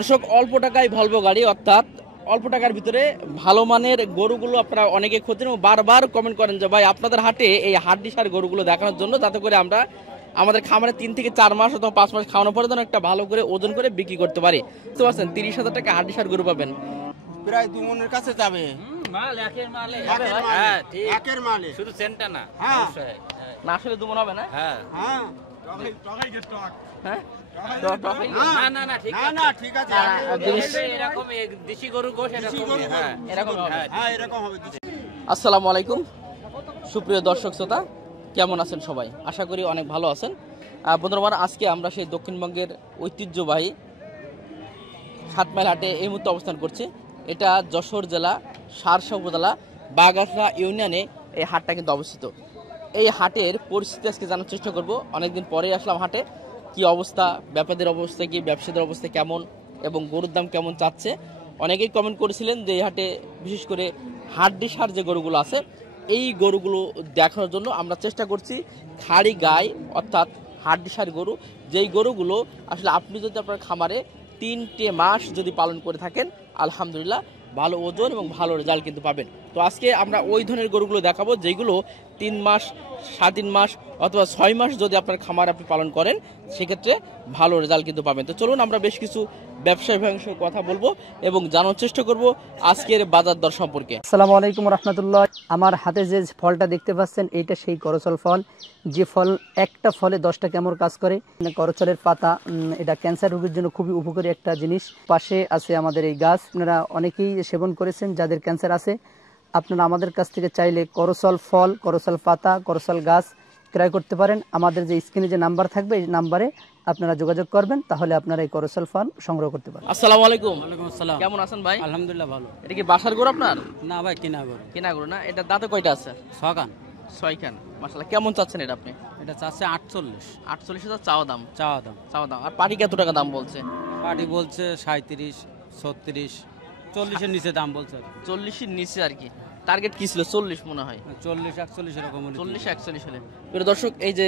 দর্শক, অল্প টাকায় ভলভো গাড়ি, অর্থাৎ অল্প টাকার ভিতরে ভালো মানের গরুগুলো আপনারা অনেকে খোঁজেন এবং বারবার কমেন্ট করেন যে ভাই আপনাদের হাটে এই হাড্ডিসার গরুগুলো দেখানোর জন্য, যাতে করে আমরা আমাদের খামারে 3 থেকে 4 মাস অথবা 5 মাস খাওয়ানোর পরে যেন একটা ভালো করে ওজন করে বিক্রি করতে পারি। বুঝতে পারছেন, 30,000 টাকা হাড্ডিসার গরু পাবেন, প্রায় 2 মনের কাছে যাবে। মাল একের মালে হ্যাঁ, একের মালে, শুধু সেন্টটা না। হ্যাঁ না আসলে 2 মন হবে না? হ্যাঁ হ্যাঁ হ্যাঁ না না না ঠিক না আছে, না ঠিক আছে, এরকম দেশি গরু গোশ এরকম। হ্যাঁ এরকম হবে। হ্যাঁ এরকম হবে। আসসালামু আলাইকুম সুপ্রিয় দর্শক শ্রোতা, কেমন আছেন সবাই? আশা করি অনেক ভালো আছেন। বন্ধুরা, আজকে আমরা সেই দক্ষিণবঙ্গের ঐতিহ্যবাহী 7 মাইল হাটে এই মুহূর্তে অবস্থান করছি। এটা যশোর জেলা সারসা উপজেলা বাগাসা ইউনিয়নে এই হাটটা কিন্তু অবস্থিত। এই হাটের পরিস্থিতি আজকে জানার চেষ্টা করব। অনেকদিন পরে আসলাম হাটে, কি অবস্থা, ব্যাপারীদের অবস্থা কি, ব্যবসায়ীদের অবস্থা কেমন এবং গরুর দাম কেমন চাচ্ছে। অনেকেই কমেন্ট করেছিলেন যে এই হাটে বিশেষ করে হাড্ডিসার যে গরুগুলো আছে এই গরুগুলো দেখানোর জন্য আমরা চেষ্টা করছি। খাড়ি গাই অর্থাৎ হাড্ডিসার গরু, যেই গরুগুলো আসলে আপনি যদি আপনার খামারে 3টে মাস যদি পালন করে থাকেন, আলহামদুলিল্লাহ ভালো ওজন এবং ভালো রেজাল্ট কিন্তু পাবেন। তো আজকে আমরা ওই ধরনের গরুগুলো দেখাবো যেগুলো 3 মাস, 7.5 মাস অথবা 6 মাস যদি আপনার খামার আপনি পালন করেন, সেক্ষেত্রে ভালো রেজাল্ট কিন্তু পাবেন। তো চলুন আমরা বেশ কিছু ব্যবসায়ী ভাইয়ের সঙ্গে কথা বলবো এবং জানার চেষ্টা করব আজকের বাজার দর সম্পর্কে। আসসালামু আলাইকুম রহমতুল্লাহ। আমার হাতে যে ফলটা দেখতে পাচ্ছেন এইটা সেই করচল ফল, যে ফল একটা ফলে 10টা কেমন কাজ করে। করচলের পাতা, এটা ক্যান্সার রোগের জন্য খুবই উপকারী একটা জিনিস। পাশে আছে আমাদের এই গাছ, আপনারা অনেকেই সেবন করেছেন যাদের ক্যান্সার আছে। আপনারা আমাদের কাছ থেকে চাইলে করচল ফল, করচল পাতা, করচল গাছ ক্রয় করতে পারেন। আমাদের যে স্ক্রিনে যে নাম্বার থাকবে এই নাম্বারে আপনারা যোগাযোগ করবেন, তাহলে আপনারা এই করচল ফল সংগ্রহ করতে পারেন। আসসালামু আলাইকুম। ওয়ালাইকুম আসসালাম। কেমন আছেন ভাই? আলহামদুলিল্লাহ ভালো। এটা কি বাসার গরু আপনার? না ভাই, কিনা গরু। কেনা গরু না? এটা দাঁতে কয়টা আছে? 6 কান। 6 খান। মাশাআল্লাহ। কেমন চাচ্ছেন এটা আপনি? এটা চাচ্ছে 48। 48,000 চাওয়া দাম। চাওয়া দাম। চাওয়া দাম। আর পাটি কত টাকা দাম বলছে? পাটি বলছে 37, 36, 40 এর নিচে দাম বলছে। 40 এর নিচে আর কি। টার্গেট কি ছিল? 40 মনে হয়। 40, 41 এরকম। 40, 41 হলে। প্রিয় দর্শক, এই যে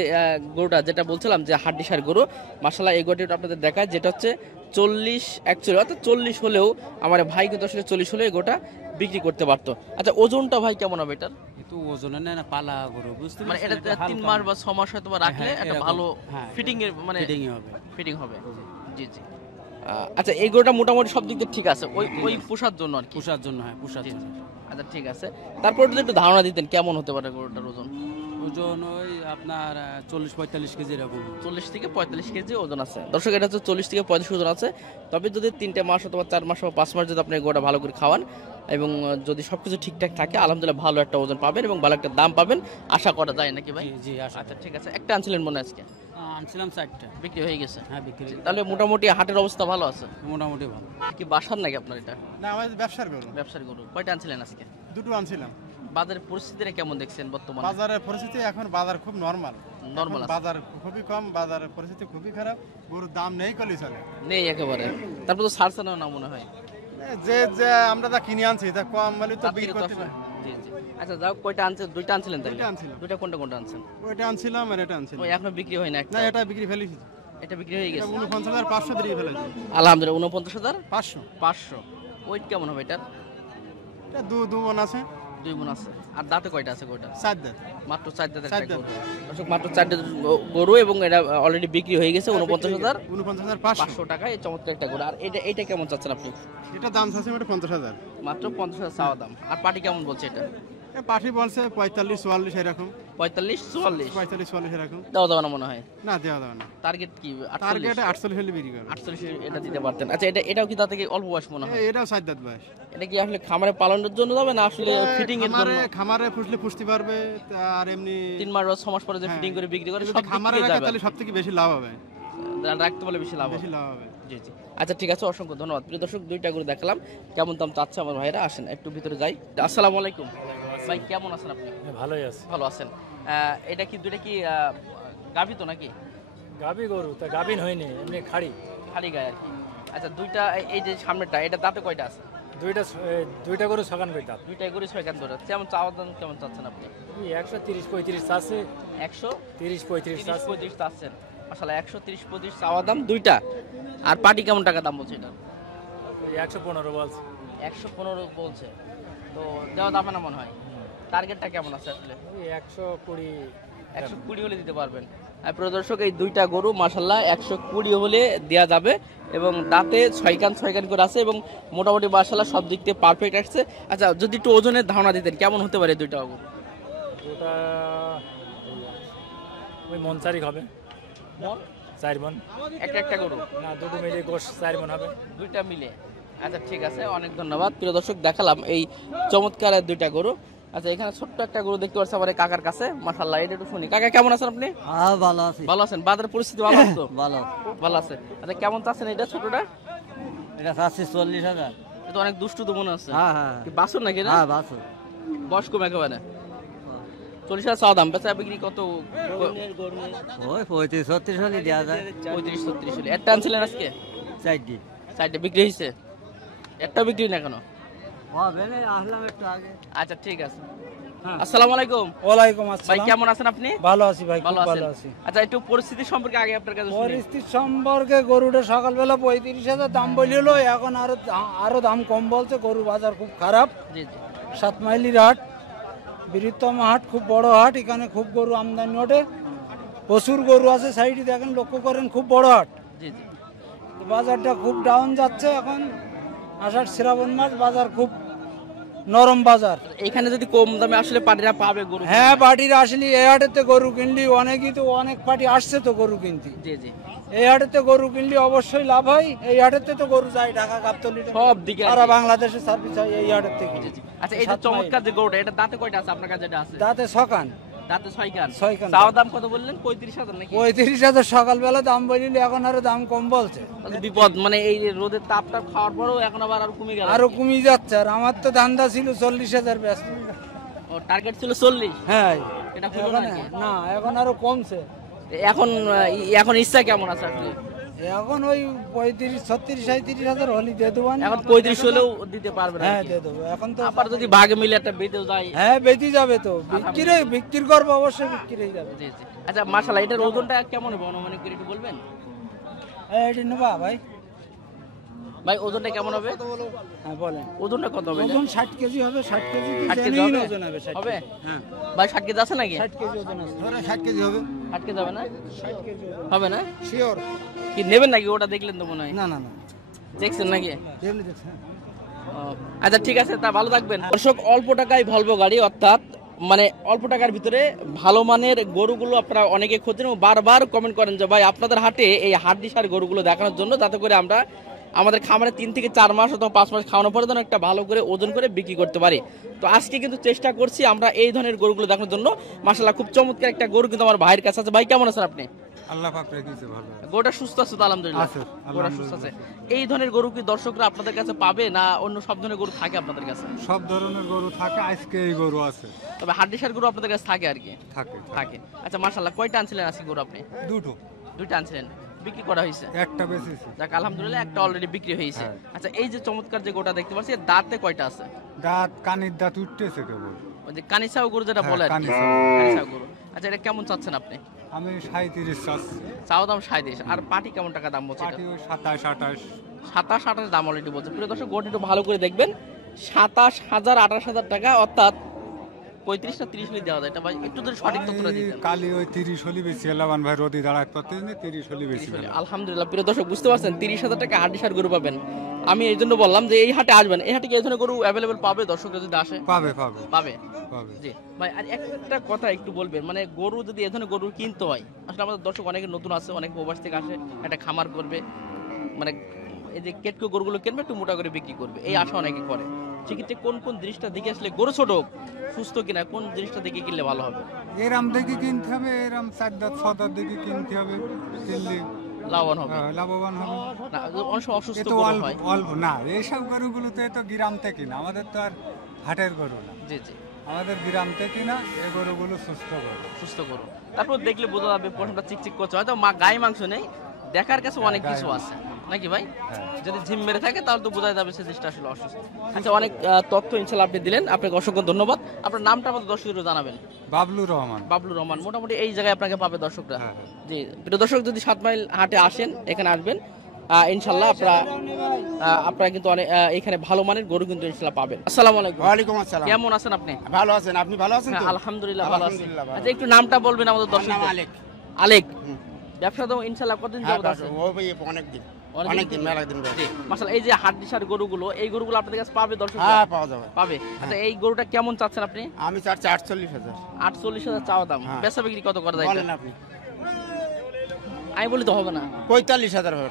গরুটা যেটা বলছিলাম যে হাড্ডিসার গরু, মাশাআল্লাহ এই গরুটা আপনাদের দেখায়, যেটা হচ্ছে 40, 41 অর্থাৎ 40 হলেও আমার ভাই কিন্তু আসলে 40 হলে এই গরুটা বিক্রি করতে পারতো। আচ্ছা, ওজনটা ভাই কেমন হবে এটার? একটু ওজনে না পালা গরু, বুঝতে মানে এটা 3 মাস বা 6 মাস হয়তো রাখলে একটা ভালো ফিটিং এর মানে ফিটিং হবে। জি জি। আচ্ছা, এই গরুটা মোটামুটি সব দিক দিয়ে ঠিক আছে, ওই পোষার জন্য আর কি। পোষার জন্য, হ্যাঁ পোষার জন্য। আচ্ছা ঠিক আছে। তারপর যদি একটু ধারণা দিতেন কেমন হতে পারে গরুটার ওজন? ওজন ওই আপনার 40-45 কেজি এরকম। 40 থেকে 45 কেজি ওজন আছে। দর্শক, এটা হচ্ছে 40 থেকে 45 ওজন আছে। তবে যদি 3টে মাস অথবা 4 মাস অথবা 5 মাস যদি আপনি গরুটা ভালো করে খাওয়ান এবং যদি সবকিছু ঠিকঠাক থাকে, আলহামদুলিল্লাহ ভালো একটা ওজন পাবেন এবং ভালো একটা দাম পাবেন আশা করা যায় নাকি ভাই? জি আশা। আচ্ছা ঠিক আছে। একটা আনছিলেন মনে হয় আজকে? আনছিলাম 4টা। বিক্রি হয়ে গেছে? হ্যাঁ বিক্রি। তাহলে মোটামুটি হাটের অবস্থা ভালো আছে? মোটামুটি ভালো। কি বাসার নাকি আপনার এটা? না, আমাদের ব্যবসার গরু। ব্যবসার গরু। কয়টা আনছিলেন আজকে? 2টো আনছিলাম। বাজারের পরিস্থিতিটা কেমন দেখছেন বর্তমানে? বাজারের পরিস্থিতি এখন বাজার খুব নরমাল। আছে। বাজার খুবই কম, বাজারের পরিস্থিতি খুবই খারাপ। গরুর দাম নেই কলি চলে। নেই একেবারে। তারপর তো ছাড়ছে না মনে হয়। যে আমরা যা কিনে আনছি তা কম মানে তো বিক্রি করতে পারি। জি জি। আচ্ছা যাও, কয়টা আনছেন? 2টা আনছিলেন তাই? 2টা আনছিলাম। 2টা কোনটা কোনটা আনছেন? ওইটা আনছিলাম আর এটা আনছিলাম। ওই এখনো বিক্রি হয় না একটা? না, এটা বিক্রি ফেলেছি। এটা বিক্রি হয়ে গেছে? 49,500 দিয়ে ফেলেছি। আলহামদুলিল্লাহ। 49,500। 500। ওয়েট কেমন হবে এটার? এটা দু মন আছে। 2 মণ আছে। আর দাঁতে কয়টা আছে গরুটা? 4 দাঁত। মাত্র 4 দাঁতের 4 একটা দাঁত। গরু। দর্শক, মাত্র 4 দাঁতের গরু এবং এটা অলরেডি বিক্রি হয়ে গেছে 49,500 টাকা। এই চমৎকার একটা গরু। আর এটা কেমন চাচ্ছেন আপনি? এটা দাম আছে 50,000। মাত্র 50,000 চাওয়া দাম। আর পাটি কেমন বলছে এটা? পাঠি বলছে 45-44 এরকম। 45-44 এরকম। দেওয়া যাবে না মনে হয়? না, দেওয়া যাবে না। টার্গেট কি? টার্গেট 48 হলে বিক্রি করবে। 48 এটা দিতে পারতেন। আচ্ছা, এটাও কি তাতে কি অল্প বয়স মনে হয়? এটাও 4 দাঁত বয়স। এটা কি আসলে খামারে পালনের জন্য যাবে না আসলে ফিটিং এর জন্য? খামারে পুষলে পুষতে পারবে, আর এমনি 3 মাস বা 6 মাস পরে যে ফিটিং করে বিক্রি করে সব খামারে রাখা তাহলে সবথেকে বেশি লাভ হবে। রাখতে পারলে বেশি লাভ হবে। জি জি। আচ্ছা ঠিক আছে, অসংখ্য ধন্যবাদ। প্রিয় দর্শক, 2টা গরু দেখালাম, কেমন দাম চাচ্ছে আমার ভাইরা। আসেন একটু ভিতরে যাই। আসসালামু আলাইকুম ভাই, কেমন আছেন আপনি? ভালোই আছে। ভালো আছেন। এটা কি 2টা কি গাভী তো নাকি? গাভী গরু তা গাভীন হয়নি, এমনি খালি গায়ে আর কি। আচ্ছা, 2টা এই যে সামনেটা, এটা দাঁতে কয়টা আছে? দুইটা গরু 6 কান করে দাঁত। 2টাই গরু 6 কান ধরে। কেমন চাওয়া দাম কেমন চাচ্ছেন আপনি? 130-35 আছে। 130-35 চাচ্ছেন। আসলে 130-35 চাওয়া দাম 2টা। আর পাটি কেমন টাকা দাম বলছে এটা? এই 115 বলছে। 115 বলছে, তো দেওয়া যাবে না মনে হয়। টার্গেটটা কেমন আছে আসলে? ওই 120 120 হলে দিতে পারবেন। আর প্রিয় দর্শক, এই দুইটা গরু মাশাআল্লাহ 120 হলে দেয়া যাবে এবং দাঁতে 6 কান করে আছে এবং মোটামুটি মাশাআল্লাহ সব দিক থেকে পারফেক্ট আসছে। আচ্ছা, যদি একটু ওজনের ধারণা দিতেন কেমন হতে পারে দুইটা গরু? ওটা ওই মন চারিক হবে, 4 মন। একটা গরু না, দুটো মিলে গোশ 4 মন হবে। দুইটা মিলে। আচ্ছা ঠিক আছে, অনেক ধন্যবাদ। প্রিয় দর্শক, দেখালাম এই চমৎকার দুইটা গরু। আচ্ছা, এখানে ছোট্ট একটা গরু দেখতে পাচ্ছি আমার এই কাকার কাছে। মাশাআল্লাহ, এটা একটু শুনি। কাকা কেমন আছেন আপনি? হ্যাঁ, ভালো আছি। ভালো আছেন? বাজারের পরিস্থিতি ভালো আছে তো? ভালো। ভালো আছে। আচ্ছা, কেমন চাচ্ছেন এটা ছোটটা? এটা চাচ্ছি 40,000। এটা অনেক দুষ্টু তো মনে হচ্ছে। হ্যাঁ হ্যাঁ কি বাছুর নাকি? না হ্যাঁ, বাসু। বয়স কম একেবারে। 40,000 চাওয়া দাম, বেচা বিক্রি কত? ওই 35-36 হলে দেওয়া যায়। 35-36 হলে। একটা আনছিলেন আজকে? 4টি। 4টা বিক্রি হয়েছে? একটা বিক্রি না কেন? হবে না, আসলাম একটু আগে। আচ্ছা ঠিক আছে। আসসালামু আলাইকুম। ওয়ালাইকুম ভাই আসসালাম। কেমন আছেন আপনি? ভালো আছি ভাই, খুব ভালো ভালো আছেন? আছি। আচ্ছা, একটু পরিস্থিতি সম্পর্কে আগে আপনার কাছে শুনি। পরিস্থিতি সম্পর্কে গরুটা সকালবেলা 35,000 দাম বলিল, এখন আরো দাম কম বলছে। গরুর বাজার খুব খারাপ। জি জি 7 মাইলির হাট, বৃহত্তম হাট, খুব বড় হাট। এখানে খুব গরু আমদানি ওঠে, প্রচুর গরু আছে। সাইডে দেখেন, লক্ষ্য করেন, খুব বড় হাট। জি জি। তো বাজারটা খুব ডাউন যাচ্ছে এখন। আষাঢ় শ্রাবণ মাস, বাজার খুব নরম বাজার। এখানে যদি কম দামে আসলে পাটিরা পাবে গরু? হ্যাঁ, পার্টির আসলে এই হাটেতে গরু কিনলি অনেকই তো, অনেক পার্টি আসছে তো গরু কিনতে। জি জি। এই হাটেতে গরু কিনলে অবশ্যই লাভ হয়। এই হাটেতে তো গরু যায় ঢাকা, গাবতলী, সব দিকে সারা বাংলাদেশে সার্ভিস হয় এই হাটের থেকে। আচ্ছা, এই যে চমৎকার যে গরুটা, এটা দাঁতে কয়টা আছে আপনার কাছে? যেটা আছে দাঁতে ছকান। দাঁতে 6 কান। 6 কান। চাওয়া দাম কত বললেন? 35,000 নাকি? 35,000 সকালবেলা দাম বলিলে, এখন আরো দাম কম বলছে। তাহলে বিপদ, মানে এই যে রোদের তাপটা খাওয়ার পরেও এখন আবার আরো কমে গেল। আরো কমিয়ে যাচ্ছে। আর আমার তো ধান্দা ছিল 40,000 ব্যস্ত। ও, টার্গেট ছিল 40। হ্যাঁ, এটা হলো এখন নাকি? না, এখন আরো কমছে। এখন ইচ্ছা কেমন আছে আপনি? এখন ওই 35, 36, 37,000 হলি দিয়ে দেবো। এখন 35 হলেও দিতে পারবেন? হ্যাঁ, দিয়ে দেবো। এখন তো আবার যদি ভাগে মিলে একটা বেঁধেও যায়। হ্যাঁ, বেঁচে যাবে তো। বিক্রি করবো, অবশ্যই বিক্রি হয়ে যাবে। জি জি। আচ্ছা মাশাআল্লাহ, এটার ওজনটা কেমন হবে অনুমানিক করে একটু বলবেন? এটি নেবা ভাই? ভাই ওজনটা কেমন হবে? হ্যাঁ বলেন। ওজনটা কত হবে? ওজন 60 কেজি হবে। 60 কেজি 60 কেজি জেনুইন হবে? ওজন হবে। 60 হবে? হ্যাঁ, ভাই 60 কেজি আছে নাকি? 60 কেজি ওজন আছে। 60 কেজি হবে। 60 কেজি হবে না? 60 কেজি ওজন হবে না? শিওর। কি নেবেন নাকি? ওটা দেখলেন তো মনে হয়। না না না, দেখছেন নাকি? এমনি দেখছেন। ও, আচ্ছা ঠিক আছে, তা ভালো থাকবেন। দর্শক, অল্প টাকায় ভলভো গাড়ি, অর্থাৎ মানে অল্প টাকার ভিতরে ভালো মানের গরুগুলো আপনারা অনেকে খোঁজেন ও বারবার কমেন্ট করেন যে ভাই আপনাদের হাটে এই হাড্ডিসার গরুগুলো দেখানোর জন্য, যাতে করে আমরা আমাদের খামারে 3 থেকে 4 মাস অথবা 5 মাস খাওয়ানোর পরে যেন একটা ভালো করে ওজন করে বিক্রি করতে পারি। তো আজকে কিন্তু চেষ্টা করছি আমরা এই ধরনের গরুগুলো দেখানোর জন্য। মাশাআল্লাহ, খুব চমৎকার একটা গরু কিন্তু আমার ভাইয়ের কাছে আছে। ভাই কেমন আছেন আপনি? আল্লাহ পাক রেখেছে ভালো। গরুটা সুস্থ আছে তো? আলহামদুলিল্লাহ আছে, গরুটা সুস্থ আছে। এই ধরনের গরু কি দর্শকরা আপনাদের কাছে পাবে, না অন্য সব ধরনের গরু থাকে আপনাদের কাছে? সব ধরনের গরু থাকে, আজকে এই গরু আছে। তবে হাড্ডিসার গরু আপনাদের কাছে থাকে আর কি? থাকে। থাকে। আচ্ছা মাশাআল্লাহ, কয়টা আনছিলেন আজকে গরু আপনি? দুটো। দুইটা আনছিলেন, বিক্রি করা হয়েছে? একটা বেশি। যাক আলহামদুলিল্লাহ, একটা অলরেডি বিক্রি হয়েছে। হ্যাঁ। আচ্ছা, এই যে চমৎকার যে গোটা দেখতে পাচ্ছি, এর দাঁতে কয়টা আছে? দাঁত, কানির দাঁত উঠতেছে কেবল। ওই যে কানিসাও গরু যেটা হ্যাঁ, বলে আর কি। কানিসাও। কানিসাও গরু। আচ্ছা, এটা কেমন চাচ্ছেন আপনি? আমি 37 চাচ্ছি। চাও দাম 37। আর পাটি কেমন টাকা দাম বলছে? পাটি ওই 27, 28। 27-28 দাম অলরেডি বলছে। প্রিয় দর্শক, গোটা একটু ভালো করে দেখবেন। 27,000 28,000 টাকা, অর্থাৎ 35 না 30 হলে দেওয়া যায়। এটা ভাই একটু যদি সঠিক তথ্যটা দিতেন। কালি ওই 30 হলি বেশি এলাবান ভাই, রদি দাঁড়ায় প্রতিদিন 30 হলি বেশি। আলহামদুলিল্লাহ, প্রিয় দর্শক বুঝতে পারছেন, 30,000 টাকা হাড্ডিসার গরু পাবেন। আমি এই জন্য বললাম যে এই হাটে আসবেন। এই হাটে কি এই ধরনের গরু অ্যাভেলেবেল পাবে দর্শকরা যদি আসে? পাবে পাবে পাবে। পাবে। জি ভাই, আর একটা কথা একটু বলবেন, মানে গরু যদি এই ধরনের গরু কিনতে হয়, আসলে আমাদের দর্শক অনেকে নতুন আছে, অনেক প্রবাস থেকে আসে, একটা খামার করবে, মানে এই যে কেটকে গরুগুলো কিনবে একটু মোটা করে বিক্রি করবে, এই আশা অনেকে করে। সেক্ষেত্রে কোন কোন জিনিসটা দেখে আসলে গরু ছোট হোক, সুস্থ কিনা, কোন জিনিসটা দেখে কিনলে ভালো হবে? এরাম দেখে কিনতে হবে, এরাম 4 দাঁত 6 দাঁত দেখে কিনতে হবে। কিনলে লাভবান হবে? লাভবান হবে না, অনেক সময় অসুস্থ এ তো গরু হয়। অল্প না, এইসব গরুগুলো তো এত গ্রাম থেকে না, আমাদের তো আর হাটের গরু না, জি জি, আমাদের গ্রাম থেকে না। এই গরুগুলো সুস্থ গরু। সুস্থ গরু। তারপর দেখলে বোঝা যাবে, প্রথমটা চিকচিক করছে, হয়তো গায়ে মাংস নেই, দেখার কাছে অনেক কিছু আছে নাকি ভাই? যদি ঝিম মেরে থাকে তাহলে তো বোঝা যাবে সে জিনিসটা আসলে অসুস্থ। আচ্ছা, অনেক তথ্য ইনশাল্লাহ আপনি দিলেন, আপনাকে অসংখ্য ধন্যবাদ। আপনার নামটা আমাদের দর্শকদের জানাবেন। বাবলুর রহমান। বাবলুর রহমান। মোটামুটি এই জায়গায় আপনাকে পাবে দর্শকরা। হ্যাঁ। জি প্রিয় দর্শক, যদি 7 মাইল হাটে আসেন, এখানে আসবেন, ইনশাল্লাহ আপনারা কিন্তু অনেক এখানে ভালো মানের গরু কিন্তু ইনশাল্লাহ পাবেন। আসসালামু আলাইকুম। ওয়ালাইকুম আসসালাম। কেমন আছেন আপনি? ভালো আছেন, আপনি ভালো আছেন তো? আলহামদুলিল্লাহ ভালো আছি। আলহামদুলিল্লাহ ভালো। আচ্ছা একটু নামটা বলবেন আমাদের দর্শক। আলেক। আলেক। ব্যবসা তো ইনশাল্লাহ কতদিন যাবত আছে? অনেক দিন মেলা দিন। মাশাআল্লাহ, এই যে হাড্ডিসার গরুগুলো, এই গরুগুলো আপনাদের কাছে পাবে দর্শক? হ্যাঁ পাওয়া যাবে। পাবে। আচ্ছা এই গরুটা কেমন চাচ্ছেন আপনি? আমি চাচ্ছি 48,000। 48,000 চাওয়া দাম। বেচা বিক্রি কত করা যায়? বলেন আপনি। আমি বলি তো হবে না। 45,000 হবে।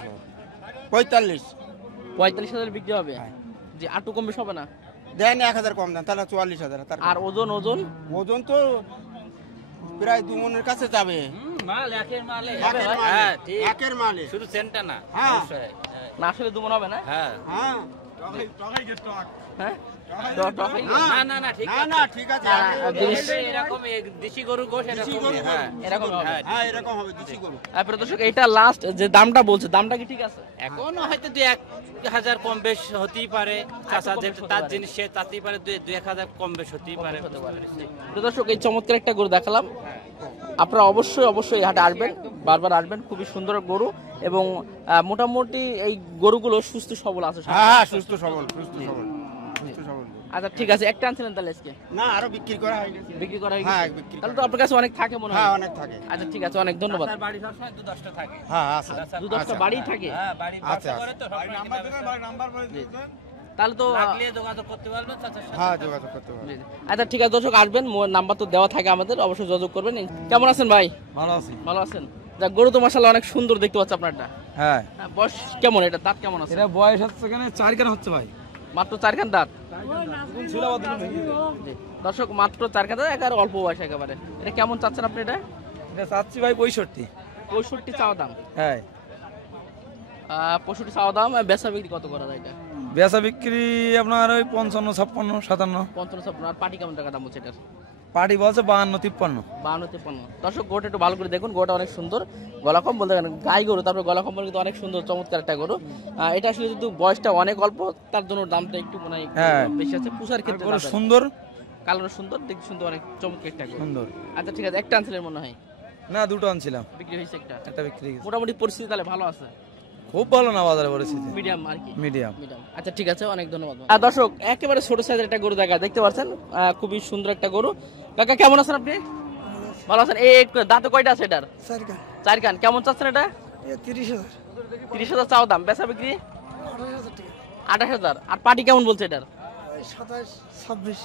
45,000 বিক্রি হবে। জি, আটু কম বেশি হবে না? দেন 1,000 কম দেন, তাহলে 44,000। আর ওজন ওজন তো প্রায় 2 মনের কাছে যাবে। মাল একের মালে। হ্যাঁ ঠিক, একের মালে। শুধু সেন্টটা না। হ্যাঁ না আসলে দুমন হবে না? হ্যাঁ হ্যাঁ হ্যাঁ না না ঠিক না আছে। না ঠিক আছে। এরকম দেশি গরু গোশ এরকম। হ্যাঁ এরকম হবে। হ্যাঁ এরকম হবে দেশি গরু। তারপরে দর্শক এটা লাস্ট যে দামটা বলছে, দামটা কি ঠিক আছে? এখনো হয়তো 2-1,000 কম বেশ হতেই পারে। চাচা যে তার জিনিস সে তাতেই পারে, 2-1,000 কম বেশ হতেই পারে। তো দর্শক এই চমৎকার একটা গরু দেখালাম, আপনারা অবশ্যই এই হাটে আসবেন, বারবার আসবেন। খুবই সুন্দর গরু এবং মোটামুটি এই গরুগুলো সুস্থ সবল আছে। হ্যাঁ সুস্থ সবল। আচ্ছা ঠিক আছে, একটা আনছিলেন তাহলে আজকে? না আরো বিক্রি করা হয় গেছে। বিক্রি করা হয়ে হ্যাঁ গেছে? বিক্রি। তাহলে তো আপনার কাছে অনেক থাকে মনে হয়। হ্যাঁ অনেক থাকে। আচ্ছা ঠিক আছে, অনেক ধন্যবাদ। তার বাড়ি সবসময় 2-10টা থাকে। হ্যাঁ আছে। 2-10টা বাড়ি থাকে? হ্যাঁ বাড়ি আচ্ছা, করে তো তাহলে তো লাগলে যোগাযোগ করতে পারবেন চাচার সাথে। হ্যাঁ যোগাযোগ করতে পারবেন। আচ্ছা ঠিক আছে দর্শক, আসবেন, নাম্বার তো দেওয়া থাকে আমাদের, অবশ্যই যোগাযোগ করবেন। কেমন আছেন ভাই? ভালো আছি। ভালো আছেন? যাক, গরু তো মাশাআল্লাহ অনেক সুন্দর দেখতে পাচ্ছি আপনারটা। হ্যাঁ বয়স কেমন? এটা দাঁত কেমন আছে? এটা বয়স হচ্ছে এখানে 4 কান হচ্ছে ভাই। মাত্র 4 খান দাঁত। জি। দর্শক মাত্র 4 খান দাঁত, একেবারে অল্প বয়স একেবারে। এটা কেমন চাচ্ছেন আপনি? এটা এটা চাচ্ছি ভাই 65। 65 চাওয়া দাম। হ্যাঁ 65 চাওয়া দাম। বেচা বিক্রি কত করা যায় এটা? বেচা বিক্রি আপনার ওই 55, 56, 57। 55-56। আর পাটি কেমন টাকা দাম হচ্ছে এটার? পার্টি বলছে 52, 53। 52-53। দর্শক গোটা একটু ভালো করে দেখুন, গোটা অনেক সুন্দর, গলা কম্বল দেখেন, গাই গরু, তারপরে গলা কম্বল কিন্তু অনেক সুন্দর চমৎকার একটা গরু। এটা আসলে কিন্তু বয়সটা অনেক অল্প, তার জন্য দামটা একটু মনে হয় বেশি আছে। পুষার ক্ষেত্রে গরু সুন্দর, কালার সুন্দর, দেখতে সুন্দর, অনেক চমৎকার একটা গরু। সুন্দর। আচ্ছা ঠিক আছে, একটা আনছিলেন মনে হয়? না দুটো আনছিলাম, বিক্রি হয়েছে একটা। একটা বিক্রি গেছে। মোটামুটি পরিস্থিতি তাহলে ভালো আছে? খুব ভালো না বাজারে পরিস্থিতি, মিডিয়াম আর কি। মিডিয়াম। আচ্ছা ঠিক আছে, অনেক ধন্যবাদ। দর্শক একেবারে ছোট সাইজের একটা গরু দেখা দেখতে পাচ্ছেন, খুবই সুন্দর একটা গরু। কাকা কেমন আছেন আপনি? ভালো আছেন? এই দাঁতে কয়টা আছে এটার? 4 কান। কেমন চাচ্ছেন এটা? 30,000। 30,000 চাও দাম। বেচা বিক্রি 28,000। আর পাটি কেমন বলছে এটার? 27, 26।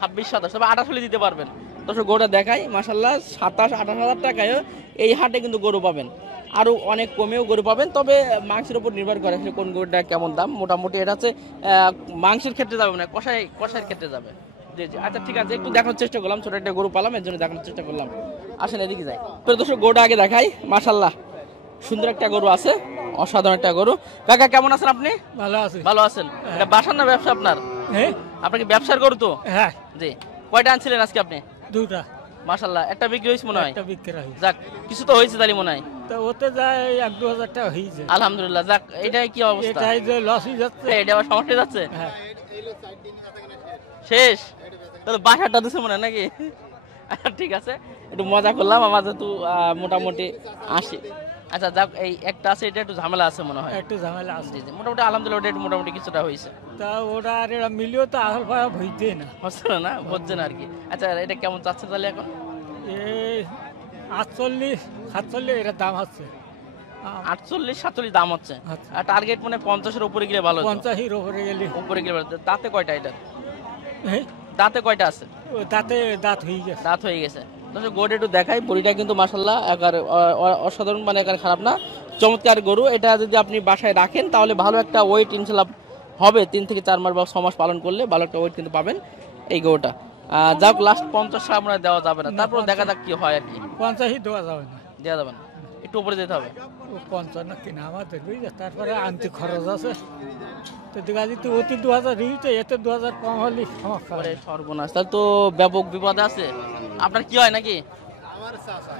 26-27, তবে 28 হলে দিতে পারবেন। দর্শক গরুটা দেখাই, মাশাআল্লাহ 27-28,000 টাকায় এই হাটে কিন্তু গরু পাবেন। আরো অনেক কমেও গরু পাবেন, তবে মাংসের উপর নির্ভর করে আসলে কোন গরুটা কেমন দাম। মোটামুটি এটা হচ্ছে মাংসের ক্ষেত্রে যাবে না, কষাইয়ের ক্ষেত্রে যাবে। জি জি, আচ্ছা ঠিক আছে, একটু দেখানোর চেষ্টা করলাম, ছোট একটা গরু পালাম এর জন্য দেখানোর চেষ্টা করলাম। আসেন এদিকে যাই। তো দর্শক গরুটা আগে দেখাই, মাশাআল্লাহ সুন্দর একটা গরু আছে, অসাধারণ একটা গরু। কাকা কেমন আছেন আপনি? ভালো আছে। ভালো আছেন? এটা বাসার না ব্যবসা আপনার? হ্যাঁ আপনার কি ব্যবসার গরু তো? হ্যাঁ জি। কয়টা আনছিলেন আজকে আপনি? দুটা। মাশাআল্লাহ, একটা বিক্রি হয়েছে মনে হয়? একটা বিক্রি হয়। যাক, কিছু তো হয়েছে তাহলে মনে হয়। তো ওতে যায় 1-2 টাকা হয়েছে। আলহামদুলিল্লাহ। যাক, এটাই কি অবস্থা? এটাই যে লস হয়ে যাচ্ছে। এটা আবার সমস্যা যাচ্ছে। হ্যাঁ শেষ তাহলে বাসাটা দিছে মনে হয় নাকি? ঠিক আছে, একটু মজা করলাম, আমার যেহেতু মোটামুটি 80। আচ্ছা যাক, এই একটা আছে, এটা একটু ঝামেলা আছে মনে হয়। একটু ঝামেলা আছে। জি জি, মোটামুটি আলহামদুলিল্লাহ, ওটা একটু মোটামুটি কিছুটা হয়েছে। তা ওরা আর এরা মিলিয়েও তো আসল পাওয়া হইতে না, হচ্ছে না, না হচ্ছে না আর কি। আচ্ছা এটা কেমন চাচ্ছে তাহলে এখন? এই 48-47 এর দাম আছে। 48-47 দাম হচ্ছে। আচ্ছা। আর টার্গেট মানে 50-এর উপরে গেলে ভালো হতো। 50-এর উপরে গেলে। উপরে গেলে ভালো হতো। দাঁতে কয়টা এটা? হ্যাঁ দাঁতে কয়টা আছে? ও দাঁতে দাঁত হয়ে গেছে। দাঁত হয়ে গেছে। দর্শক গরুটা একটু দেখাই, বড়িটা কিন্তু মাশাআল্লাহ একার অসাধারণ, মানে একার খারাপ না, চমৎকার গরু। এটা যদি আপনি বাসায় রাখেন তাহলে ভালো একটা ওয়েট ইনশাআল্লাহ হবে। 3 থেকে 4 মাস বা 6 মাস পালন করলে ভালো একটা ওয়েট কিন্তু পাবেন এই গরুটা। যাক, লাস্ট 50 আমরা দেওয়া যাবে না, তারপর দেখা যাক কি হয় আর কি। 50 দেওয়া যাবে না, দেওয়া যাবে না, একটু উপরে যেতে হবে। ও 55 কিনা আমাদের বুঝলে, তারপরে আনতে খরচ আছে। তো দেখা যেত অতি 2000 হইতে, এতে 2000 কম হলে সমস্যা। পরে সর্বনাশ, তাহলে তো ব্যাপক বিপদ আছে। আপনার কি হয় নাকি? আমার চাচা,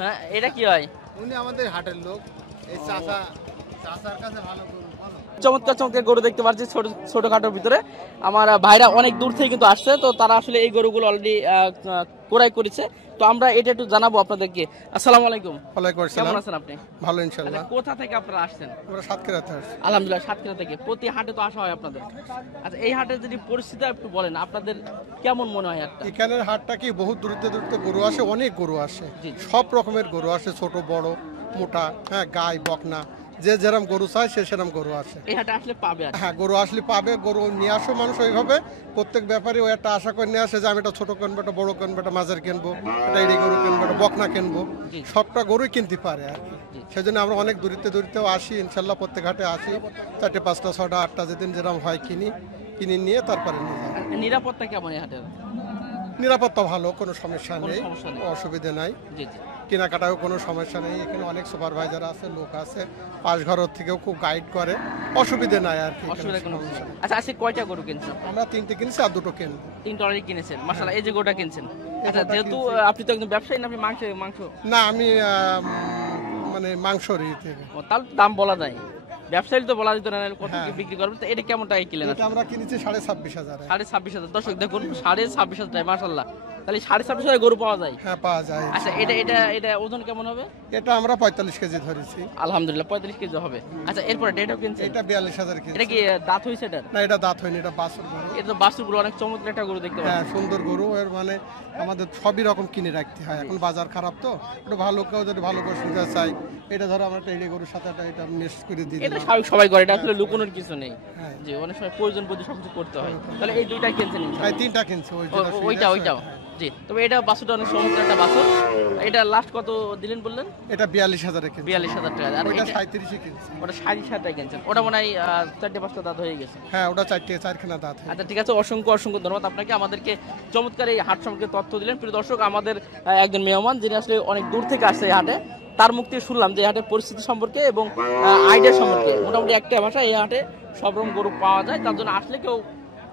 হ্যাঁ, এটা কি হয়? উনি আমাদের হাটের লোক। এই চাচার কাছে ভালো করুন। চমৎকার চমৎকার গরু দেখতে পাচ্ছি ছোটখাটোর ভিতরে। আমার ভাইরা অনেক দূর থেকে কিন্তু আসছে, তো তারা আসলে এই গরুগুলো অলরেডি ক্রয় করেছে। তো আমরা এটা একটু জানাবো আপনাদেরকে। আসসালামু আলাইকুম। ওয়ালাইকুম কেমন আসসালাম। আছেন আপনি? ভালো ইনশাআল্লাহ। কোথা থেকে আপনারা আসছেন? আমরা সাতক্ষীরাতে আসছি। আলহামদুলিল্লাহ, সাতক্ষীরা থেকে। প্রতি হাটে তো আসা হয় আপনাদের। আচ্ছা, এই হাটের যদি পরিস্থিতি একটু বলেন, আপনাদের কেমন মনে হয় হাটটা? এখানের হাটটা কি বহুত দূরতে দূরতে গরু আসে, অনেক গরু আসে, জি। সব রকমের গরু আসে, ছোট বড় মোটা, হ্যাঁ গাই বকনা, যে যেরকম গরু চায় সে সেরকম গরু আসে। এই হাটে আসলে পাবে আর কি। হ্যাঁ, গরু আসলে পাবে, গরু নিয়ে আসো মানুষ ওইভাবে। প্রত্যেক ব্যাপারে ও একটা আশা করে নিয়ে আসে যে আমি একটা ছোট কিনবো, একটা বড় কিনবো, একটা মাঝার কিনবো, একটা এড়ি গরু কিনবো, একটা বকনা কিনবো, জি। সবটা গরুই কিনতে পারে আর কি। জি। সেজন্য আমরা অনেক দূরিতেও আসি, ইনশাল্লাহ প্রত্যেক হাটে আসি, 4টে 5টা 6টা 8টা যেদিন যেরকম হয় কিনে নিয়ে তারপরে নিয়ে যাই। আর নিরাপত্তা কেমন এই হাটের? নিরাপত্তা ভালো, কোনো সমস্যা কোনো নেই, সমস্যা নেই। অসুবিধা নাই, জি জি। কেনাকাটাও কোনো সমস্যা নেই। এখানে অনেক সুপারভাইজার আছে, লোক আছে, পাশ ঘর থেকেও খুব গাইড করে, অসুবিধা নাই আর কি। অসুবিধা কোনো কিছু নেই। আচ্ছা, আজকে কয়টা গরু কিনছেন? আমরা 3টে কিনছি আর 2টো কিনবো। 3টা অলরেডি কিনেছেন, মাশাআল্লাহ। এই যে গরুটা কিনছেন, আচ্ছা, গরুটা যেহেতু কিনছি। আপনি তো একদম ব্যবসায়ী না, আপনি মাংস না, আমি মানে মাংসরই থেকে। ও, তাহলে তো দাম বলা যায়। ব্যবসায়ী তো বলা যেত না কত হ্যাঁ। কি বিক্রি করবেন। তো এটা কেমন টাকায় কিনলেন? এটা আমরা কিনেছি 26,500। 26,500। দর্শক দেখুন, 26,500 টাকা, মাশাআল্লাহ। তাহলে 26,500 গরু পাওয়া যায়। হ্যাঁ, পাওয়া যায়। আচ্ছা, এটা ওজন কেমন হবে? এটা আমরা 45 কেজি ধরেছি। আলহামদুলিল্লাহ, 35 কেজি হবে। আচ্ছা, এরপরে এটাও কিনছেন? এটা 42,000 এটা কিনছি। কি দাঁত হয়েছে এটা? না, এটা দাঁত হয়নি, এটা বাছুর গরু। এটা তো বাছুরগুলো অনেক চমৎকার একটা গরু দেখতে হ্যাঁ, পাচ্ছি। সুন্দর গরু। এর মানে আমাদের সবই রকম কিনে রাখতে হয়, এখন বাজার খারাপ তো। একটু ভালো, কেউ যদি ভালো করে সুবিধা চাই, এটা ধরো আমরা একটা এড়ে গরুর সাথে এটা মিক্স করে দিই। এটা স্বাভাবিক, সবাই করে, এটা আসলে লুকোনোর কিছু নেই। হ্যাঁ। যে অনেক সময় প্রয়োজন বুঝে সবকিছু করতে হয়। তাহলে এই দুইটা কিনছেন ইনশাআল্লাহ? হ্যাঁ, 3টা কিনছি। ওইটাও জি। তবে এটা বাছুরটা অনেক চমৎকার একটা বাছুর। এটা লাস্ট কত দিলেন বললেন? এটা 42,000 কিনছি। 42,000 টাকা। আর ওইটা এটা 37 কিনছি। ওটা 6,500 টাকা কিনছেন। ওটা মনে হয় 4-5টা দাঁত হয়ে গেছে। হ্যাঁ, ওটা 4খানা দাঁত। আচ্ছা, ঠিক আছে। অসংখ্য ধন্যবাদ আপনাকে, আমাদেরকে চমৎকার এই হাট সম্পর্কে তথ্য দিলেন। প্রিয় দর্শক, আমাদের একজন মেহমান যিনি আসলে অনেক দূর থেকে আসছে এই হাটে, তার মুখ থেকে শুনলাম যে এই হাটের পরিস্থিতি সম্পর্কে এবং আইডিয়া সম্পর্কে। মোটামুটি একটা ভাষা, এই হাটে সব রকম গরু পাওয়া যায়, তার জন্য আসলে কেউ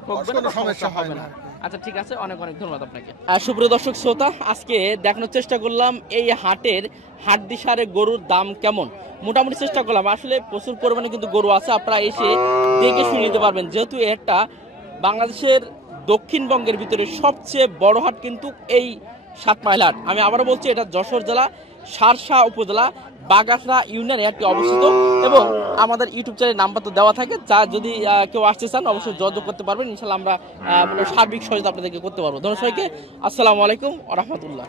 ঠকবে না, কোনো সমস্যা হবে না। আচ্ছা, ঠিক আছে, অনেক ধন্যবাদ আপনাকে। সুপ্রিয় দর্শক শ্রোতা, আজকে দেখানোর চেষ্টা করলাম এই হাটের হাটদিশারে গরুর দাম কেমন। মোটামুটি চেষ্টা করলাম, আসলে প্রচুর পরিমাণে কিন্তু গরু আছে, আপনারা এসে দেখে শুনে নিতে পারবেন। যেহেতু এটা বাংলাদেশের দক্ষিণবঙ্গের ভিতরে সবচেয়ে বড় হাট কিন্তু এই 7 মাইল হাট। আমি আবারও বলছি, এটা যশোর জেলা শার্শা উপজেলা বাগাসরা ইউনিয়নে একটি অবস্থিত, এবং আমাদের ইউটিউব চ্যানেল নাম্বার তো দেওয়া থাকে, যা যদি কেউ আসতে চান অবশ্যই যোগাযোগ করতে পারবেন। ইনশাআল্লাহ আমরা সার্বিক সহায়তা আপনাদেরকে করতে পারবো। ধন্যবাদ সবাইকে। আসসালামু আলাইকুম ওয়া রাহমাতুল্লাহ।